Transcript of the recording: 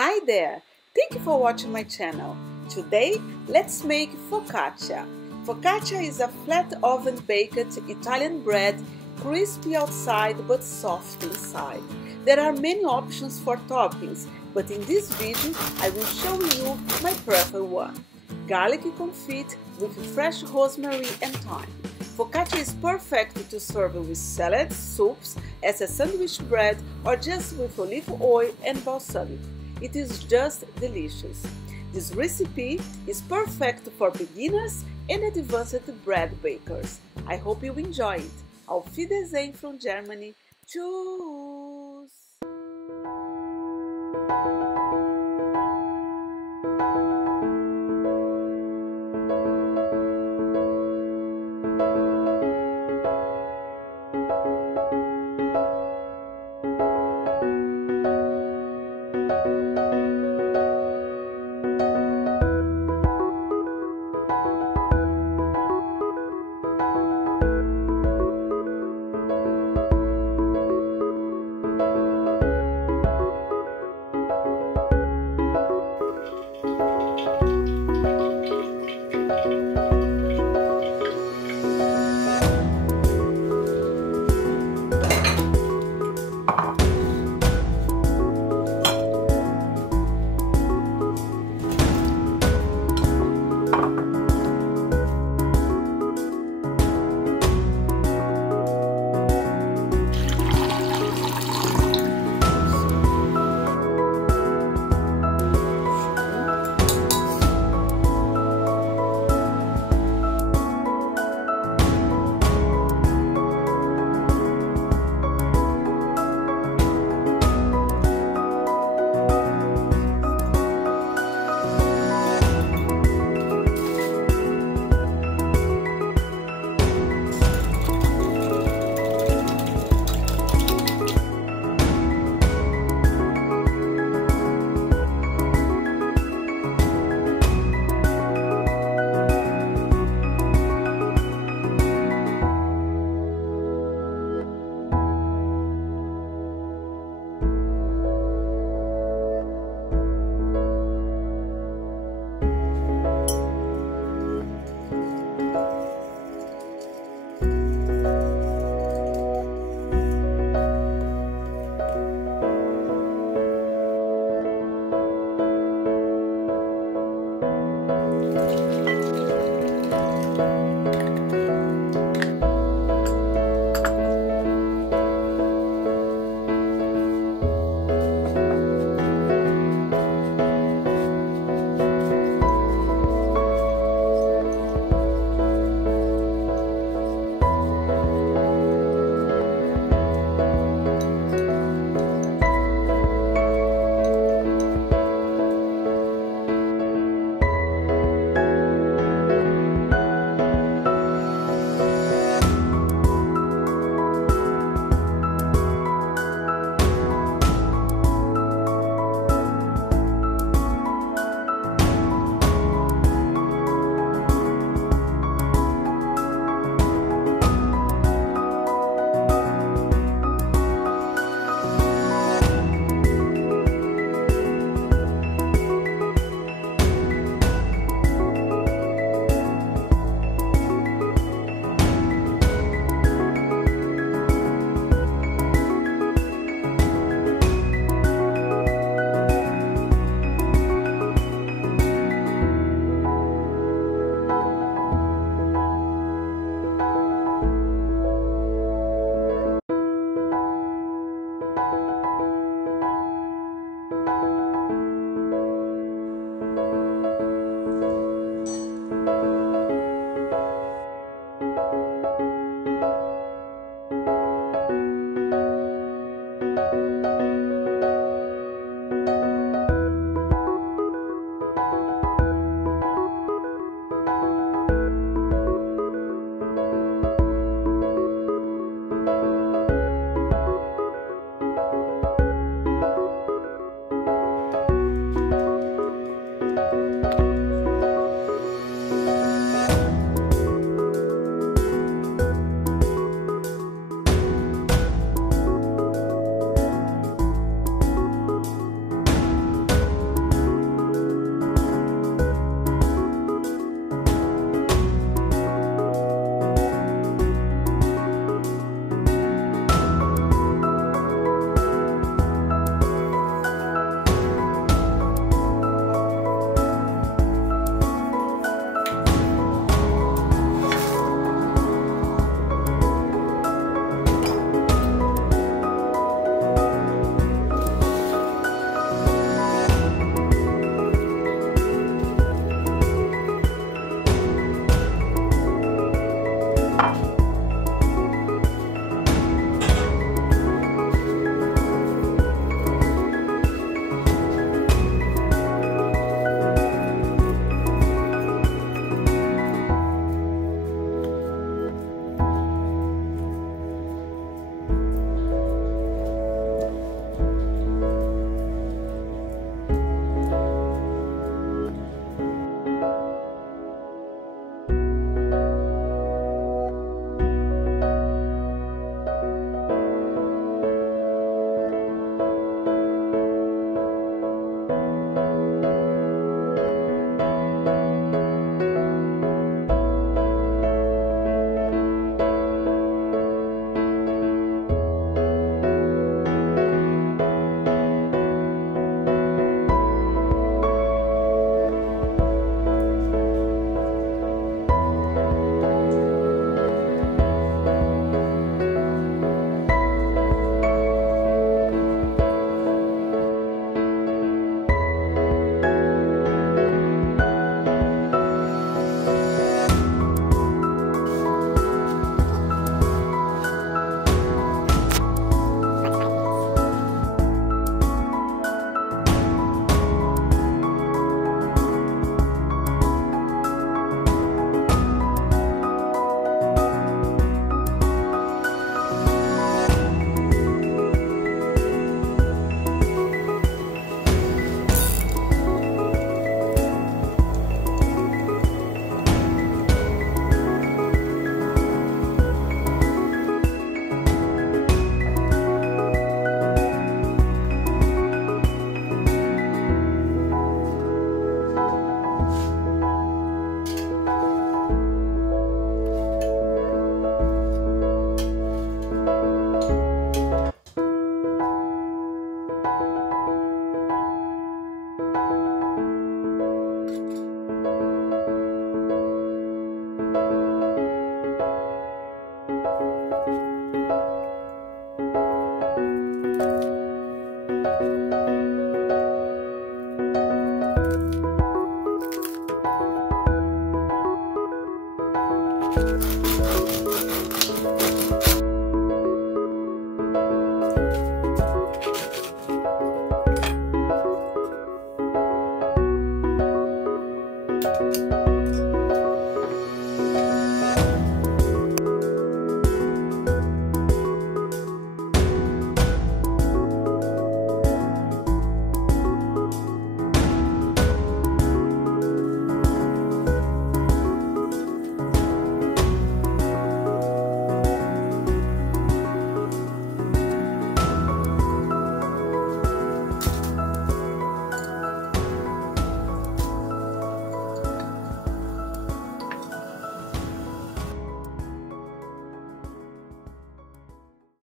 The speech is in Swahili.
Hi there! Thank you for watching my channel. Today, let's make focaccia. Focaccia is a flat oven baked Italian bread, crispy outside but soft inside. There are many options for toppings, but in this video I will show you my preferred one. Garlic confit with fresh rosemary and thyme. Focaccia is perfect to serve with salads, soups, as a sandwich bread, or just with olive oil and balsamic. It is just delicious. This recipe is perfect for beginners and advanced bread bakers. I hope you enjoy it. Auf Wiedersehen from Germany. Tschüss! you.